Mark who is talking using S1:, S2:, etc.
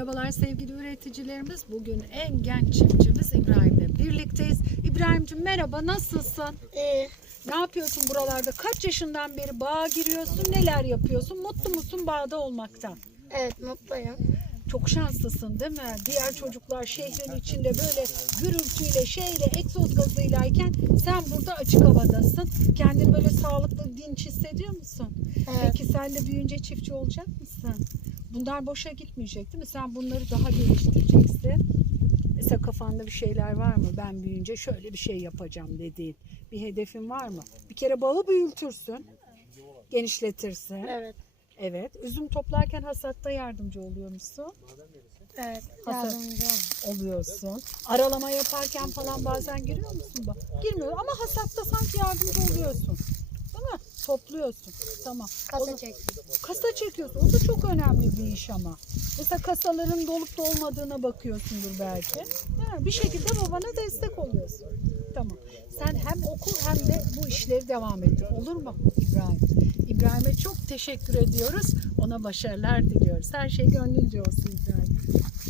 S1: Merhabalar sevgili üreticilerimiz. Bugün en genç çiftçimiz İbrahim'le birlikteyiz. İbrahim'cim merhaba nasılsın? Ee, Ne yapıyorsun buralarda? Kaç yaşından beri bağa giriyorsun? Neler yapıyorsun? Mutlu musun bağda olmaktan?
S2: evet mutluyum.
S1: Çok şanslısın değil mi? Diğer çocuklar şehrin içinde böyle gürültüyle, şeyle, egzoz gazıylayken sen burada açık havadasın. Kendini böyle sağlıklı, dinç hissediyor musun? Evet. Peki sen de büyüyünce çiftçi olacak mısın? Bunlar boşa gitmeyecek değil mi? Sen bunları daha geliştireceksin. Mesela kafanda bir şeyler var mı? Ben büyüyünce şöyle bir şey yapacağım dediğin. Bir hedefin var mı? Bir kere bağı büyütürsün. Genişletirsin. Evet. Evet. Üzüm toplarken hasatta yardımcı oluyor musun?
S2: Evet. Hasat- Yardımcı ol.
S1: Oluyorsun. Aralama yaparken falan bazen giriyor musun? Girmiyor ama hasatta sanki yardımcı oluyorsun. Topluyorsun.
S2: Tamam. Kasa zaman- çek.
S1: Kasa çekiyorsun. O da çok önemli bir iş ama. Mesela kasaların dolup dolmadığına bakıyorsundur belki. Mi? Bir şekilde babana destek oluyorsun. Tamam. Sen hem okul hem de bu işleri devam ettir. Olur mu İbrahim? İbrahim'e çok teşekkür ediyoruz. Ona başarılar diliyoruz. Her şey gönlünce olsun İbrahim.